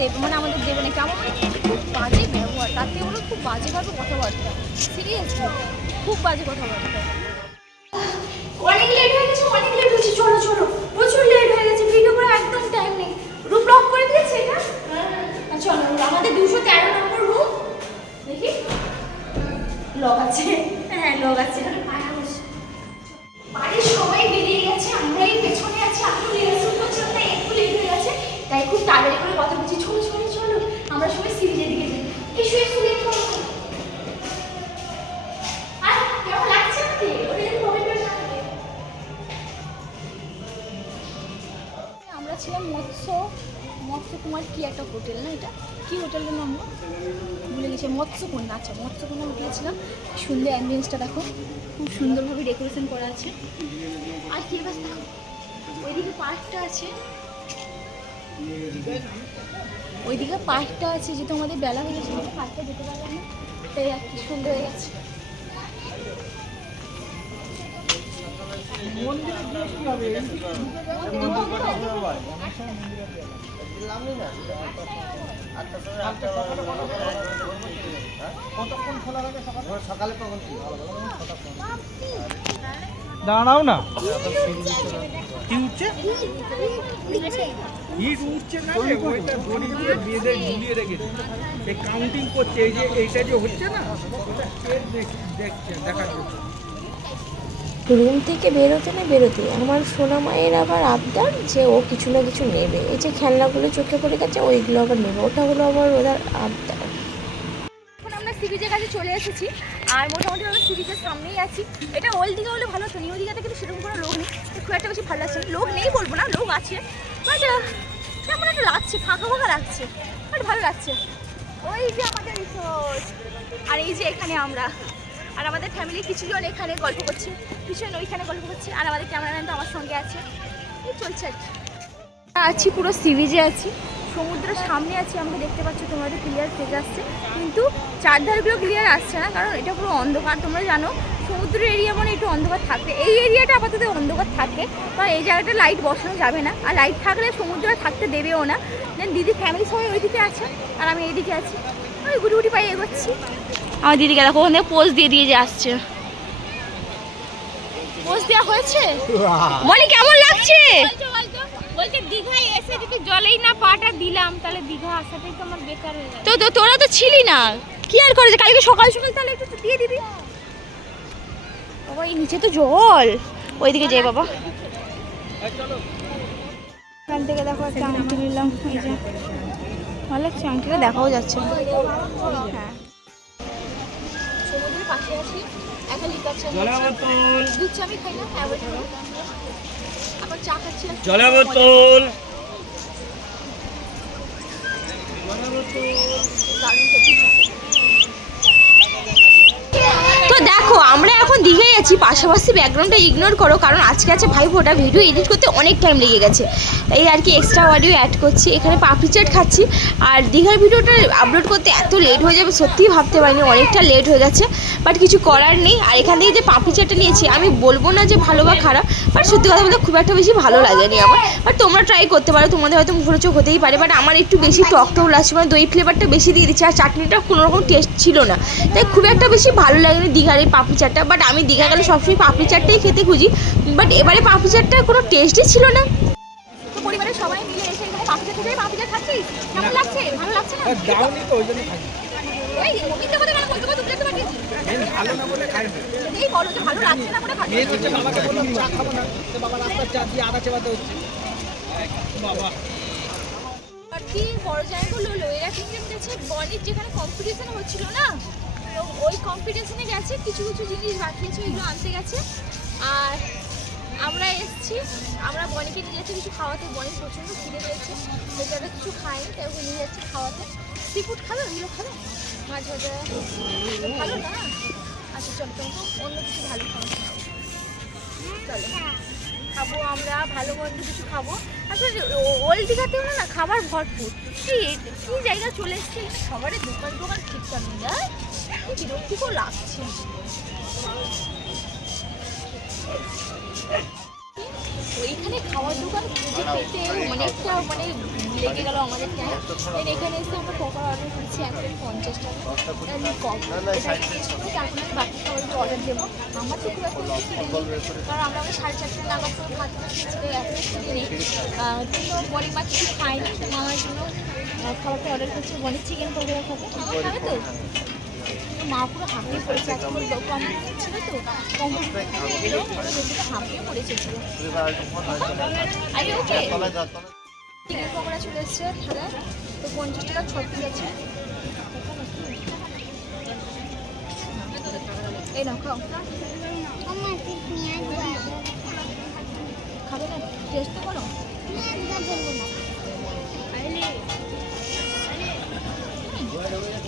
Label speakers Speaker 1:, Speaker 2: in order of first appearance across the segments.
Speaker 1: দেবে মানে আমাদের দেবে না কেমন মানে খুব বাজে ব্যবহার। তার থেকে বলো খুব বাজেভাবে কথাবার্তা। সিরিয়াসলি খুব বাজে কথাবার্তা। অনেক লেট হয়ে গেছে, অনেক লেট হয়েছে প্রচুর লেট হয়ে গেছে, ভিডিও করে একদম টাইম নেই। রুম লক করে দিয়েছে এটা আর চলো আমাদের দুশো তেরো নম্বর রুম দেখি। আছে। হ্যাঁ লক আছে। কি হোটেলের নাম? ভুলে গেছি, মৎস্যকন্যা। আচ্ছা মৎস্যকন্যা হোটেলে ছিলাম। কি সুন্দর অ্যাম্বিয়েন্সটা দেখো। খুব সুন্দরভাবে ডেকোরেশন করা আছে। আর কি দেখো, ওইদিকে পার্কটা আছে। ওইদিকে পার্কটা আছে যেহেতু আমাদের বেলা হয়ে গেছে পার্কটা যেতে পারলাম না। তাই আর কি সুন্দর হয়ে গেছে।
Speaker 2: দাঁড়াও না। উঠছে? দিয়ে রেখেছে। এই কাউন্টিং করছে, এই যে এইটা যে হচ্ছে না দেখ- দেখছে, দেখার জন্য।
Speaker 3: রুম থেকে বেরোতে না বেরোতে আমার সোনা মায়ের আবার আবদার যে ও কিছু না কিছু নেবে। এই যে খেলনাগুলো চোখে পড়ে গেছে, ওইগুলো আবার নেবে। ওটা হলো আবার ওদের আবদার।
Speaker 1: এখন আমরা সি কাছে চলে এসেছি, আর মোটামুটি আমরা সি সামনেই আছি। এটা ওল্ড দিঘা হলে ভালো হতো, নিউ দিঘাতে কিন্তু সেরকম কোনো লোক নেই। খুব একটা বেশি ভালো লাগছে লোক নেই বলব না, লোক আছে। বাট কেমন একটা লাগছে, ফাঁকা ফাঁকা লাগছে বাট ভালো লাগছে। ওই যে আমাদের রিসোর্ট। আর এই যে এখানে আমরা। আর আমাদের ফ্যামিলি কিছুজন এখানে গল্প করছে, কিছুজন ওইখানে গল্প করছে, আর আমাদের ক্যামেরাম্যান তো আমার সঙ্গে আছে। এই চলছে আর কি। আছি পুরো সিরিজে আছি, সমুদ্রের সামনে আছি, আমরা দেখতে পাচ্ছ তোমাদের ক্লিয়ার ফেজ আসছে। কিন্তু চারধারগুলো ক্লিয়ার আসছে না, কারণ এটা পুরো অন্ধকার, তোমরা জানো সমুদ্র এরিয়া মানে একটু অন্ধকার থাকবে এই এরিয়াটা আপাতত অন্ধকার থাকে কারণ এই জায়গাটা লাইট বসানো যাবে না। আর লাইট থাকলে সমুদ্র থাকতে দেবেও না। দেন দিদি ফ্যামিলি সবাই ওইদিকে আছে, আর আমি এইদিকে আছি। ওই গুটি গুটি পাই এগোচ্ছি। আমার দিদিকে দেখো ওখানে পোজ দিয়ে দিয়ে যে আসছে। পোজ দেওয়া হয়েছে? বলি কেমন লাগছে?
Speaker 4: বলছে দীঘায় এসে যদি জলেই না পাটা দিলাম তাহলে দীঘা আসাটাই তো আমার বেকার হয়ে গেল
Speaker 1: তো তো তোরা তো ছিলি না। কি আর করেছে কালকে সকাল সকাল তাহলে একটু দিয়ে দিবি। নিচে তো জল। ওইদিকে যাই বাবা। এখান থেকে দেখো একটা আংটি নিলাম এই যে। ভালো লাগছে আংটিটা দেখাও যাচ্ছে হ্যাঁ। সমুদ্রের পাশে আছি এখন
Speaker 2: বোতল।
Speaker 1: দুধ চা আমি খাই না অ্যাভয়েড করি আবার চা খাচ্ছি জলাবতল
Speaker 2: দারুণ বোতল।
Speaker 1: তো দেখো, আমরা এখন দীঘায় আছি। পাশাপাশি ব্যাকগ্রাউন্ডটা ইগনোর করো, কারণ আজকে আছে ভাই ফোটা ভিডিও এডিট করতে অনেক টাইম লেগে গেছে। এই আর কি এক্সট্রা অডিও অ্যাড করছি, এখানে পাপড়ি চাট খাচ্ছি। আর দীঘার ভিডিওটা আপলোড করতে এত লেট হয়ে যাবে, সত্যিই ভাবতে পারিনি, অনেকটা লেট হয়ে গেছে। বাট কিছু করার নেই, আর এখান থেকে যে পাপড়ি চাটটা নিয়েছি, আমি বলব না যে ভালো বা খারাপ বাট সত্যি কথা বলতে খুব একটা বেশি ভালো লাগেনি আমার। বাট তোমরা ট্রাই করতে পারো, তোমাদের হয়তো মুখরোচক হতেই পারে বাট আমার একটু বেশি টক টক লাগছে মানে দই ফ্লেভারটা বেশি দিয়ে দিচ্ছে, আর চাটনিটা কোনো রকম টেস্ট ছিল না। তাই খুব একটা বেশি ভালো লাগেনি দীঘার এই পাপড়ি চাটটা বাট আমি দীঘা গেলে সবসময় পাপড়ি চাটটাই খেতে খুঁজি। বাট এবারে পাপড়ি চাটটার কোনো টেস্টই ছিল না। পরিবারের সবাই মিলে এসে এখানে পাপড়ি চাট খেতে পাপড়ি চাট খাচ্ছিস? কেমন লাগছে? ভালো লাগছে না?
Speaker 2: ডাউনি তো ওই জন্য খাই
Speaker 1: ওই মুভিতে মধ্যে মানে বলতে বলতে উঠে
Speaker 2: ভালো না বলে খাই না
Speaker 1: এই বলো যে ভালো লাগছে না বলে খাচ্ছি
Speaker 2: মেয়ে হচ্ছে বাবাকে বললাম চা খাব না। তো বাবা রাস্তার চা দিয়ে আদা চেবাতে হচ্ছে। বাবা।
Speaker 1: আর কি বড় জায়গাগুলো হলো এরা কিন্তু গেছে যেখানে কম্পিটিশন হচ্ছিল না তো ওই কম্পিটিশনে গেছে, কিছু কিছু জিনিস বাকি আছে ওইগুলো আনতে গেছে। আর আমরা এসেছি, আমরা বনিকে নিয়ে যাচ্ছি, কিছু খাওয়াতে। বনি প্রচণ্ড খিদে পেয়েছে বেচারা কিছু খায়নি তাই ওকে নিয়ে যাচ্ছি খাওয়াতে। সি ফুড খাবে? ওইগুলো খাবে? মাছ ভাজা ভালো না? আচ্ছা চল তো অন্য কিছু ভালো খাওয়া। চলো, খাব আমরা, ভালো মন্দ কিছু খাব। আসলে ওল্ড দীঘাতেও না খাবার ভরপুর। কি জায়গা চলে এসছে খাবারের দোকান টোকান ঠিকঠাক নেই যায় কি বিরক্তিকর লাগছে? ওইখানে খাওয়ার দোকান খুঁজে পেতে অনেকটা মানে লেগে গেল আমাদের টাইম এখানে এসে আমরা পকোড়া অর্ডার করেছি এক প্লেট পঞ্চাশ টাকা। কম তারপরে বাকি খাবারগুলো অর্ডার দেবো। আমার তো খুব একটা কারণ আমরা ওই সাড়ে চারটে নাগাদ করে ভাত খেয়েছি এত খেতে নেই। কিন্তু বড়ি মা কিছু খায়নি তো মামার জন্য খাবারটা অর্ডার করছি বলে চিকেন পকোড়া খাবে। খাবে তো? মা পুরো হাঁপিয়ে পড়েছে। আজকে কম্পিটিশন ছিল তো কম্পিটিশন এলো পুরো হাঁপিয়ে পড়েছে ওকে
Speaker 5: তলায় যাও তলায়
Speaker 1: চিকেন পকোড়া চলে এসছে থালা তো পঞ্চাশ টাকা ছ পিস আছে এই খাও। খাবে না? টেস্ট তো করো।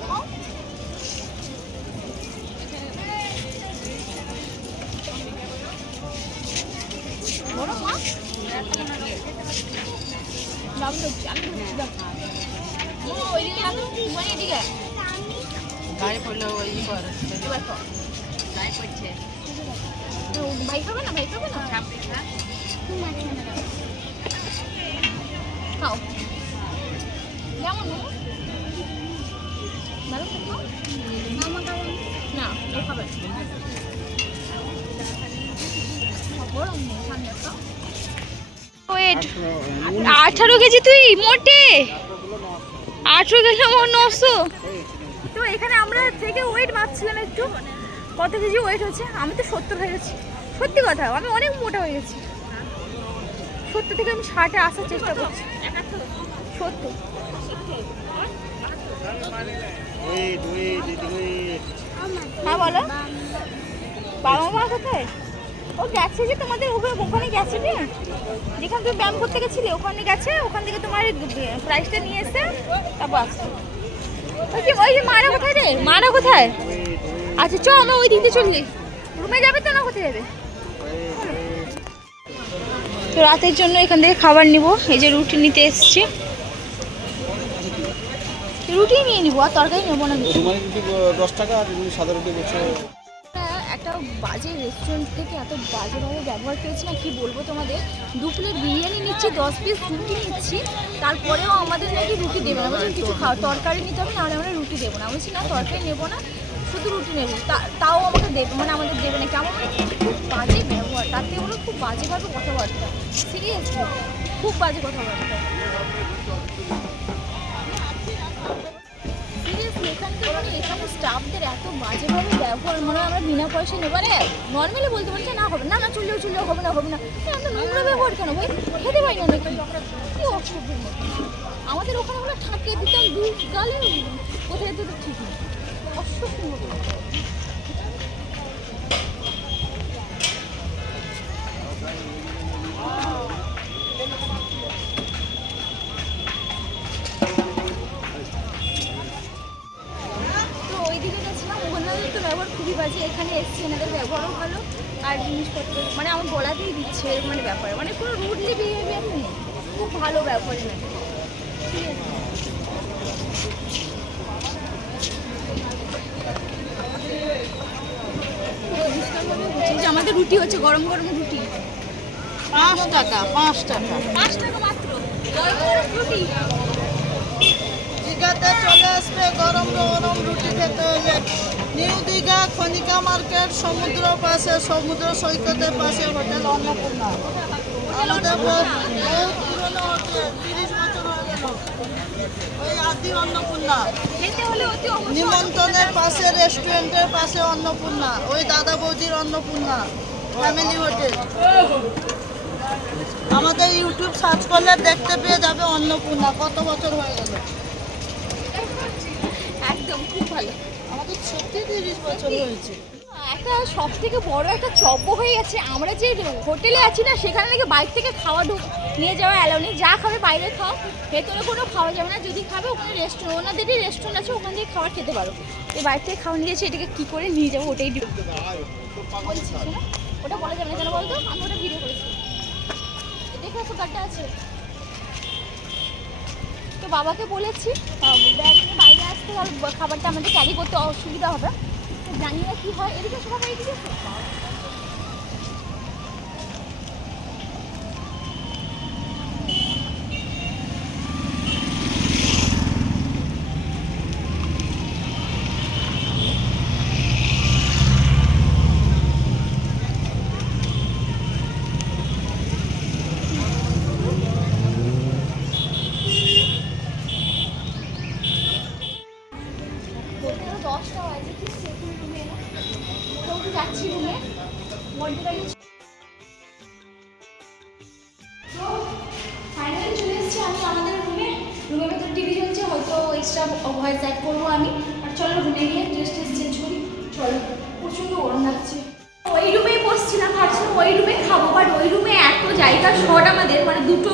Speaker 1: খাও। আমি ধরছি আমি ও ওইদিকে রাখো মানে এদিকে।
Speaker 6: গাড়ি পড়লে ওই করে।
Speaker 1: এবার খাও
Speaker 6: গাড়ি পড়ছে।
Speaker 1: তো ভাই খাবে না? ভাই খাবে না? খাও। কেমন? ভালো তো খাও না খাবে গরম ঠান্ডা খাও ওয়েট আঠারো কেজি তুই মোটে। আঠারো কেজি আমার নশো। তো এখানে আমরা থেকে ওয়েট মাপছিলাম একটু কত কেজি ওয়েট হচ্ছে? আমি তো সত্তর হয়ে গেছি। সত্যি কথা আমি অনেক মোটা হয়ে গেছি। সত্তর থেকে আমি ষাটে আসার চেষ্টা করছি। সত্তর। হ্যাঁ বলো। বাবা মা কোথায়? ও গেছে যে তোমাদের ওখানে গেছে যে? যেখানে তুমি ব্যায়াম করতে গেছিলে, ওখানে গেছে, ওখান থেকে তোমার প্রাইসটা নিয়ে এসে তারপর আসছে। ওই যে মারা কোথায় রে? মারা কোথায়? আচ্ছা চ, আমরা ওই দিয়ে চললি রুমে যাবে তো না কোথায় যাবে? তো রাতের জন্য এখান থেকে খাবার নিব। এই যে রুটি নিতে এসছি। রুটি নিয়ে নিবো, আর তরকারি নেব না
Speaker 5: রুটি দশ টাকা সাদা রুটি
Speaker 1: বাজে রেস্টুরেন্ট থেকে এত বাজেভাবে ব্যবহার পেয়েছি না, কি বলব তোমাদের? দু প্লেট বিরিয়ানি নিচ্ছি, দশ পিস রুটি নিচ্ছি, তারপরেও আমাদের নাকি রুটি দেবে না। বলছি কিছু খাও, তরকারি নিতে হবে, নাহলে আমরা রুটি দেবো না। বলছি না, তরকারি নেব না, শুধু রুটি নেব। তাও আমাকে দেবে মানে আমাদের দেবে না। কেমন মানে খুব বাজে ব্যবহার। তার থেকে বলো খুব বাজেভাবে কথাবার্তা। সিরিয়াসলি খুব বাজে কথাবার্তা। স্টাফদের এত বাজেভাবে ব্যবহার, মনে হয় আমরা বিনা পয়সা নেব। মানে নর্মালি বলতে বলছে, না, হবে না না চুলেও চললেও হবে না হবে না। আমরা নোংরা ব্যবহার কেন ভাই? খেতে পারি না নাকি কি আমাদের ওখানে আমরা থাকিয়ে দিতাম দু গালে, কোথায় তো ঠিক নেই? অসভ্য ভালো ব্যবহার আমাদের রুটি হচ্ছে গরম গরম রুটি।
Speaker 6: পাঁচ টাকা পাঁচ টাকা।
Speaker 1: পাঁচ টাকা মাত্র। গরম গরম রুটি।
Speaker 6: দীঘাতে চলে আসবে গরম গরম রুটি খেতে হলে। নিউ দীঘা খনিকা মার্কেট সমুদ্র পাশে সমুদ্র সৈকতের পাশে হোটেল অন্নপূর্ণা। আমাদের বহু বহু পুরনো হোটেল তিরিশ বছর হয়ে গেল ওই আদি অন্নপূর্ণা
Speaker 1: খেতে হলে অতি অবশ্যই
Speaker 6: নিমন্ত্রণের পাশে রেস্টুরেন্টের পাশে অন্নপূর্ণা ওই দাদা বৌদির অন্নপূর্ণা ফ্যামিলি হোটেল আমাদের ইউটিউব সার্চ করলে দেখতে পেয়ে যাবে অন্নপূর্ণা কত বছর হয়ে গেল।
Speaker 1: একদম খুব ভালো।
Speaker 6: আমাদের সত্যি তিরিশ বছর হয়েছে।
Speaker 1: একটা সব থেকে বড় একটা চব্য হয়ে গেছে। আমরা যে হোটেলে আছি না, সেখানে নাকি বাইক থেকে খাওয়া নিয়ে যাওয়া অ্যালাউ নেই। যা খাবে বাইরে খাও। ভেতরে কোনো খাওয়া যাবে না। যদি খাবে, ওখানে রেস্টুরেন্ট ওনাদেরই রেস্টুরেন্ট আছে, ওখান থেকে খাবার খেতে পারো। এই বাইরে থেকে খাওয়া নিয়ে যাচ্ছে এটাকে কী করে নিয়ে যাব, ওটাই ডিপ বলছি ওটা বলা যাবে না কেন বলতো? আমি ওটা ভিডিও করেছি। দেখে আসো গাড়িটা আছে। তো বাবাকে বলেছি ব্যাগ নিয়ে বাইরে আসতে খাবারটা আমাদের ক্যারি করতে অসুবিধা হবে। জানি না কি হয় এদিকে সবাই এদিকে এক্সট্রা ভয়েস অ্যাড করব আমি। আর চলো রুমে গিয়ে ড্রেস ট্রেস চেঞ্জ করি। চলো, প্রচণ্ড গরম লাগছে। ওই রুমেই বসছিলাম, ভাবছিলাম ওই রুমে খাব বাট ওই রুমে এত জায়গা শর্ট আমাদের মানে দুটো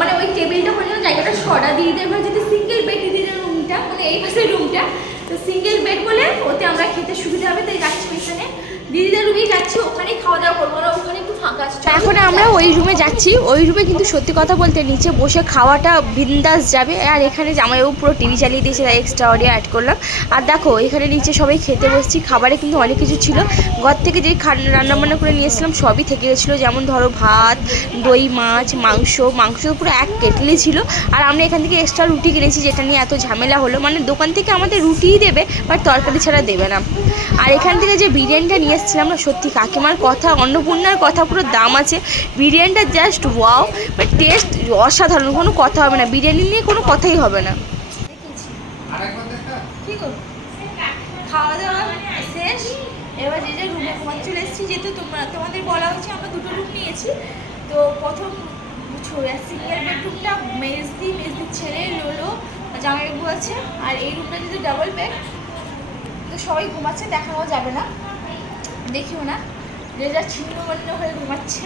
Speaker 1: মানে ওই টেবিলটা পর্যন্ত জায়গাটা শর্ট আর দিদিদের ঘরে যদি সিঙ্গেল বেড দিদিদের রুমটা মানে এই পাশে রুমটা তো সিঙ্গেল বেড বলে ওতে আমরা খেতে সুবিধা হবে, তাই যাচ্ছি ওইখানে। দিদিদের রুমেই যাচ্ছি, ওখানেই খাওয়া দাওয়া করব না ওখানে একটু ফাঁকা এখন আমরা ওই রুমে যাচ্ছি, ওই রুমে কিন্তু সত্যি কথা বলতে নিচে বসে খাওয়াটা বিন্দাস যাবে, আর এখানে জামাইবাবু পুরো টিভি চালিয়ে দিয়েছে এক্সট্রা অডিও অ্যাড করলাম। আর দেখো, এখানে নিচে সবাই খেতে বসছি, খাবারে কিন্তু অনেক কিছু ছিল। ঘর থেকে যে রান্না বান্না করে নিয়ে এসেছিলাম সবই থেকে গেছিল। যেমন ধরো ভাত দই মাছ মাংস মাংস পুরো এক কেটলি ছিল। আর আমরা এখান থেকে এক্সট্রা রুটি কিনেছি যেটা নিয়ে এত ঝামেলা হলো। মানে দোকান থেকে আমাদের রুটিই দেবে বাট তরকারি ছাড়া দেবে না। আর এখান থেকে যে বিরিয়ানিটা নিয়ে এসেছিলাম না সত্যি কাকিমার কথা অন্নপূর্ণার কথা পুরো দাম আছে। বিরিয়ানিটা জাস্ট ওয়াও বাট টেস্ট অসাধারণ কোনো কথা হবে না। বিরিয়ানি নিয়ে কোনো কথাই হবে না। খাওয়া দাওয়া শেষ এবার যে যে রুমে ঘুমাতে চলে এসেছি যেহেতু তোমরা, তোমাদের বলা হচ্ছে আমরা দুটো রুম নিয়েছি। তো প্রথম সিঙ্গেল বেডরুমটা মেজদি, মেজদির ছেলে, লোলো, জামাইবাবু আছে, আর এই রুমটা যদি ডাবল বেড তো সবাই ঘুমাচ্ছে দেখাও যাবে না। দেখিও না। যে যা ছিন্ন বন্য হয়ে ঘুমাচ্ছে।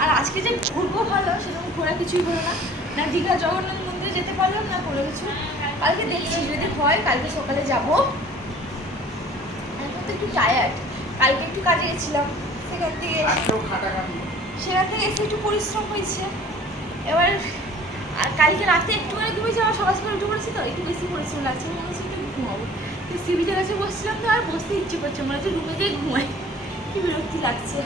Speaker 1: আর আজকে যে ঘুরবো ভালো, সেরকম ঘোরা কিছুই হলো না। না দীঘা জগন্নাথ মন্দিরে যেতে পারলাম না, কোনো কিছু। কালকে দেখছি, যদি হয়, কালকে সকালে যাব। এখন তো একটু টায়ার্ড কালকে একটু কাজে গেছিলাম সেখান থেকে সেখান থেকে এসে একটু পরিশ্রম হয়েছে। এবার আর কালকে রাতে একটুখানি ঘুমিয়েছি আমার সকাল সকাল উঠে পড়েছি তো একটু বেশি পরিশ্রম লাগছে মনে হচ্ছে একটু ঘুমাবো। তো সিবিটার কাছে বসছিলাম তো আর বসতে ইচ্ছে করছে মনে হচ্ছে রুমে গিয়ে ঘুমাই। কি বিরক্তি লাগছে।